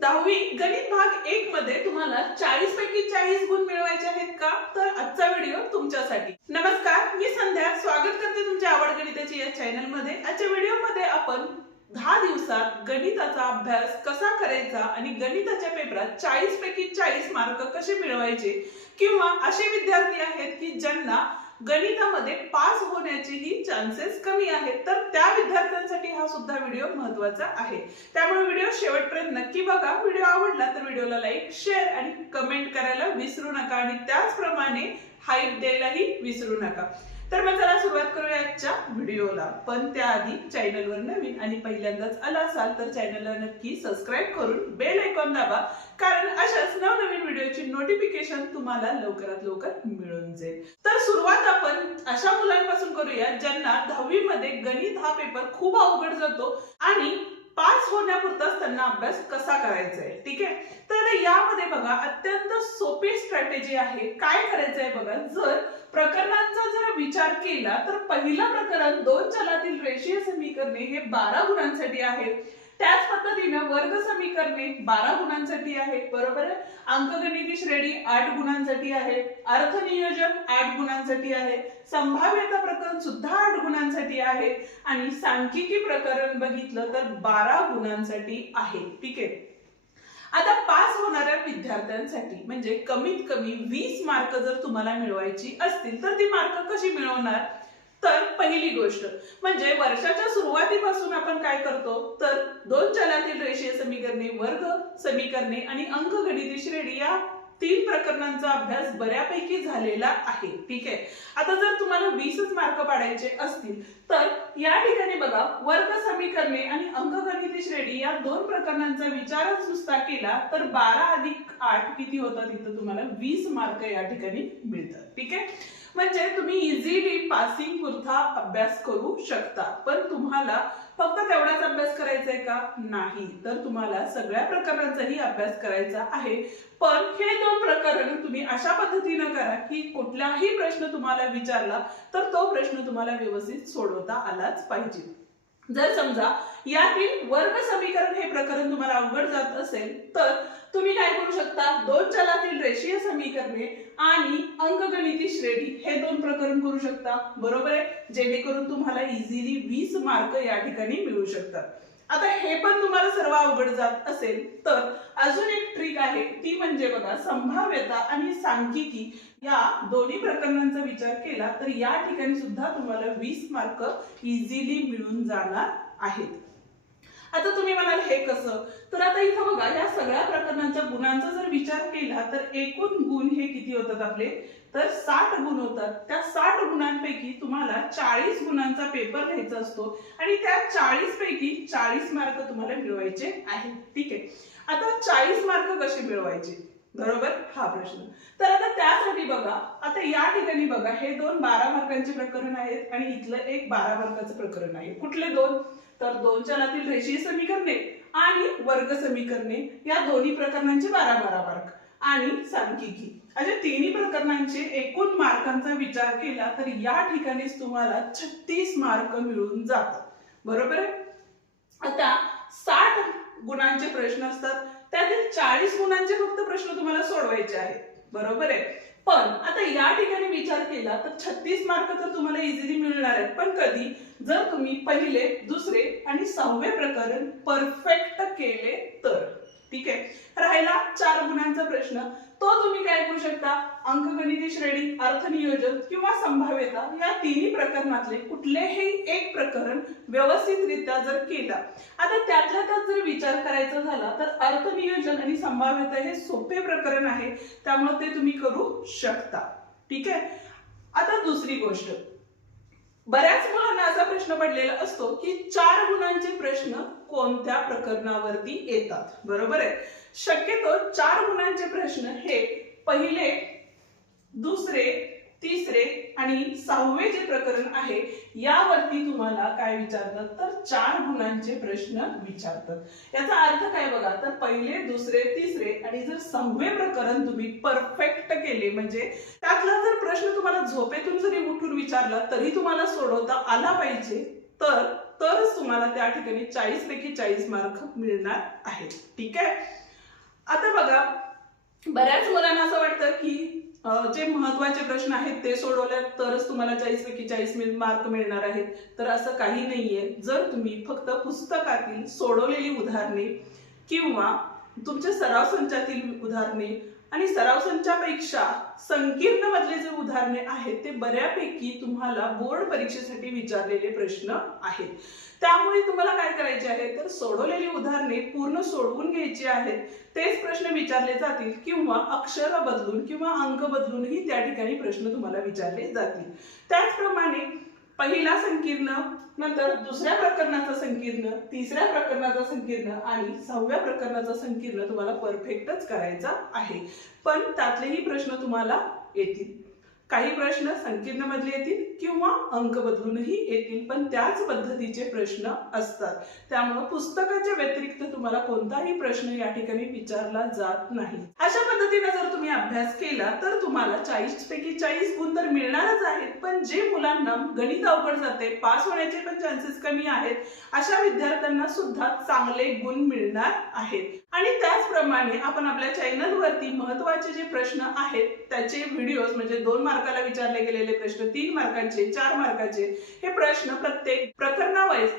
दहावी गणित भाग एक मध्ये तुम्हाला चाळीस पैकी चाळीस गुण मिळवायचे आहेत का? तर आजचा व्हिडिओ तुमच्यासाठी. नमस्कार मी संध्या. स्वागत करते तुमच्या आवड गणिताची या चॅनलमध्ये. आजच्या व्हिडिओमध्ये आपण दहा दिवसात गणिताचा अभ्यास कसा करायचा आणि गणिताच्या पेपरात चाळीस पैकी चाळीस मार्क कसे मिळवायचे? किंवा असे विद्यार्थी आहेत की ज्यांना गणितामध्ये पास होण्याचेही चान्सेस कमी आहेत. तर त्या विद्यार्थ्यांसाठी हा सुद्धा व्हिडिओ महत्त्वाचा आहे. त्यामुळे व्हिडिओ शेवटपर्यंत नक्की बघा. व्हिडिओ आवडला तर व्हिडिओला लाईक शेअर आणि कमेंट करायला विसरू नका. आणि त्याचप्रमाणे हाईप द्यायलाही विसरू नका. तर मग चला सुरुवात करूया आजच्या व्हिडिओला पण त्याआधी चॅनलवर नवीन आणि पहिल्यांदाच आला असाल तर चॅनलला नक्की सबस्क्राईब करून बेल आयकॉन दाबा. कारण अशाच नवनवीन व्हिडिओची नोटिफिकेशन तुम्हाला लवकरात लवकर मिळून जाईल. तर सुरुवात आपण करूया ज्यांना दहावी मध्ये गणित हा पेपर खूप अवघड जातो आणि पास होण्यापुरताच त्यांना अभ्यास कसा करायचा आहे ठीक आहे? तर यामध्ये बघा अत्यंत सोपी स्ट्रॅटेजी आहे. काय करायचं आहे बघा जर प्रकरणांचा जर विचार केला तर पहिलं प्रकरण दोन चलातील रेषीय समीकरणे हे बारा गुणांसाठी आहे त्याच पद्धतीनं वर्ग समीकरणे बारा गुणांसाठी आहेत बरोबर आहे? अंकगणिती श्रेणी आठ गुणांसाठी आहे अर्थनियोजन आठ गुणांसाठी आहे संभाव्यता प्रकरण सुद्धा आठ गुणांसाठी आहे आणि सांख्यिकी प्रकरण बघितलं तर बारा गुणांसाठी आहे ठीक आहे? आता पास होणाऱ्या विद्यार्थ्यांसाठी म्हणजे कमीत कमी वीस मार्क जर तुम्हाला मिळवायची असतील तर ती मार्क कशी मिळवणार? तर पहिली गोष्ट. म्हणजे वर्षाच्या सुरुवातीपासून आपण काय करतो? तर दोन चलातील रेषीय समीकरणे वर्ग समीकरणे आणि अंकगणिती श्रेणी या तीन प्रकरणांचा अभ्यास बऱ्यापैकी झालेला आहे. ठीक आहे? आता जर तुम्हाला वीसच मार्क पाडायचे असतील तर या ठिकाणी बघा वर्ग समीकरणे आणि अंकगणिती श्रेणी या दोन प्रकरणांचा विचारच नुसता केला तर बारा अधिक आठ किती होतात इथं तुम्हाला वीस मार्क या ठिकाणी मिळतात. ठीक आहे? म्हणजे तुम्ही इझिली पासिंग पुरता अभ्यास करू शकता. पण तुम्हाला फक्त तेवढाच अभ्यास करायचा आहे का? नाही. तर तुम्हाला सगळ्या प्रकरणांचाही अभ्यास करायचा आहे. पण हे दोन प्रकरण तुम्ही अशा पद्धतीनं करा की कुठलाही प्रश्न तुम्हाला विचारला तर तो प्रश्न तुम्हाला व्यवस्थित सोडवता आलाच पाहिजे. जर समजा यातील वर्ग समीकरण हे प्रकरण तुम्हाला अवघड जात असेल तर तुम्ही काय करू शकता? दोन चलातील रेषीय समीकरणे आणि अंकगणिती श्रेणी हे दोन प्रकरण करू शकता. बरोबर आहे? जेणेकरून तुम्हाला इझिली वीस मार्क या ठिकाणी मिळू शकतात. आता हे पण तुम्हाला सर्व अवघड जात असेल तर अजून एक ट्रिक आहे ती म्हणजे बघा संभाव्यता आणि सांख्यिकी या दोन्ही प्रकरणांचा विचार केला तर या ठिकाणी सुद्धा तुम्हाला वीस मार्क इझिली मिळून जाणार आहेत. आता तुम्ही म्हणाल हे कसं? तर आता इथं बघा या सगळ्या प्रकरणांच्या गुणांचा जर विचार केला तर एकूण गुण हे किती होतात आपले? तर साठ गुण होतात. त्या साठ गुणांपैकी तुम्हाला चाळीस गुणांचा पेपर घ्यायचा असतो आणि त्या चाळीस पैकी चाळीस मार्क तुम्हाला मिळवायचे आहेत. ठीक आहे? आता चाळीस मार्क कसे मिळवायचे? बरोबर? हा प्रश्न. तर आता त्यासाठी बघा आता या ठिकाणी बघा हे दोन बारा मार्कांचे प्रकरण आहेत आणि इथलं एक बारा मार्काचं प्रकरण आहे. कुठले दोन? तर दोन चलातील रेषीय समीकरणे आणि वर्ग समीकरणे या दोन्ही प्रकरणांचे बारा बारा मार्क आणि सांख्यिकी. अशा तिन्ही प्रकरणांचे एकूण मार्कांचा विचार केला तर या ठिकाणीच तुम्हाला छत्तीस मार्क मिळून जातात. बरोबर आहे? आता साठ गुणांचे प्रश्न असतात. त्यातील चाळीस गुणांचे फक्त प्रश्न तुम्हाला सोडवायचे आहेत. बरोबर आहे? पण आता या ठिकाणी विचार केला तर छत्तीस मार्क तर तुम्हाला इझिली मिळणार आहेत. पण कधी? जर तुम्ही पहिले दुसरे आणि सहावे प्रकरण परफेक्ट केले तर. ठीक आहे? राहिला चार गुणांचा प्रश्न. तो तुम्ही काय करू शकता? अंकगणिती श्रेणी अर्थनियोजन किंवा संभाव्यता या तिन्ही प्रकरणातले कुठलेही एक प्रकरण व्यवस्थितरित्या जर केला आता त्यातल्या त्यात जर विचार करायचा झाला तर अर्थनियोजन आणि संभाव्यता हे सोपे प्रकरण आहे. त्यामुळे ते तुम्ही करू शकता. ठीक आहे? आता दुसरी गोष्ट. बऱ्याच मुलांना असा प्रश्न पडलेला असतो की चार गुणांचे प्रश्न कोणत्या प्रकरणावरती येतात? बरोबर आहे? शक्यतो चार गुणांचे प्रश्न हे पहिले दुसरे तिसरे आणि सहावे जे प्रकरण आहे यावरती तुम्हाला काय विचारतात? तर चार गुणांचे प्रश्न विचारतात. याचा अर्थ काय बघा तर पहिले दुसरे तिसरे आणि जर सहावे प्रकरण तुम्ही परफेक्ट केले म्हणजे त्यातला जर प्रश्न तुम्हाला झोपेतून जरी उठून विचारला तरी तुम्हाला सोडवता आला पाहिजे तर तरच तुम्हाला त्या ठिकाणी चाळीस पैकी चाळीस मार्क मिळणार आहेत. ठीक आहे? आता बघा बऱ्याच मुलांना असं वाटतं की जे महत्त्वाचे प्रश्न आहेत ते सोडवल्या तरच तुम्हाला चाळीस पैकी चाळीस मार्क मिळणार आहेत. तर असं काही नाहीये. जर तुम्ही फक्त पुस्तकातील सोडवलेली उदाहरणे किंवा तुमच्या सराव संचातील उदाहरणे आणि सराव संचापेक्षा संकीर्ण मधले जे उदाहरणे आहेत ते बऱ्यापैकी तुम्हाला बोर्ड परीक्षेसाठी विचारलेले प्रश्न आहेत. त्यामुळे तुम्हाला काय करायचे आहे? तर सोडवलेली उदाहरणे पूर्ण सोडवून घ्यायची आहेत. तेच प्रश्न विचारले जातील किंवा अक्षर बदलून किंवा अंक बदलूनही त्या ठिकाणी प्रश्न तुम्हाला विचारले जातील. त्याचप्रमाणे पहिला संकीर्ण नंतर दुसऱ्या प्रकरणाचा संकीर्ण तिसऱ्या प्रकरणाचा संकीर्ण आणि सहाव्या प्रकरणाचा संकीर्ण तुम्हाला परफेक्टच करायचा आहे. पण त्यातलेही प्रश्न तुम्हाला येतील. काही प्रश्न संकीर्ण मधले येतील किंवा अंक बदलूनही येतील पण त्याच पद्धतीचे प्रश्न असतात. त्यामुळे पुस्तकाच्या व्यतिरिक्त तुम्हाला कोणताही प्रश्न या ठिकाणी विचारला जात नाही. अशा पद्धतीने जर तुम्ही अभ्यास केला तर तुम्हाला चाळीस पैकी चाळीस गुण तर मिळणारच आहेत पण जे मुलांना गणित अवघड जाते पास होण्याचे पण चान्सेस कमी आहेत अशा विद्यार्थ्यांना सुद्धा चांगले गुण मिळणार आहेत. आणि त्याचप्रमाणे आपण आपल्या चॅनलवरती महत्त्वाचे जे प्रश्न आहेत त्याचे व्हिडिओज म्हणजे दोन मार्काला विचारले गेलेले प्रश्न तीन मार्काचे चार मार्काचे हे प्रश्न प्रत्येक प्रकरणावाईज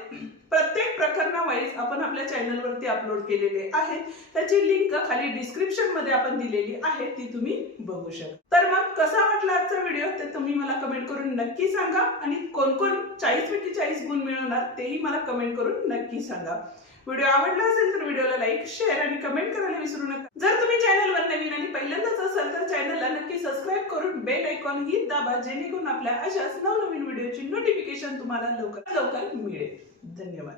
प्रत्येक प्रकरणावाईज आपण आपल्या चॅनलवरती अपलोड केलेले आहेत. त्याची लिंक खाली डिस्क्रिप्शनमध्ये आपण दिलेली आहे ती तुम्ही बघू शकता. तर मग कसा वाटला आजचा व्हिडिओ ते तुम्ही मला कमेंट करून नक्की सांगा. आणि कोण कोण चाळीस पैकी चाळीस गुण मिळवणार तेही मला कमेंट करून नक्की सांगा. व्हिडिओ आवडला असेल तर व्हिडिओला लाईक शेअर आणि कमेंट करायला विसरू नका. जर तुम्ही चॅनलवर नवीन आणि पहिल्यांदाच असाल तर चॅनलला नक्की सबस्क्राईब करून बेल आयकॉन ही दाबा जेणेकरून आपल्या अशाच नवनवीन व्हिडिओची नोटिफिकेशन तुम्हाला लवकर लवकर मिळेल. धन्यवाद.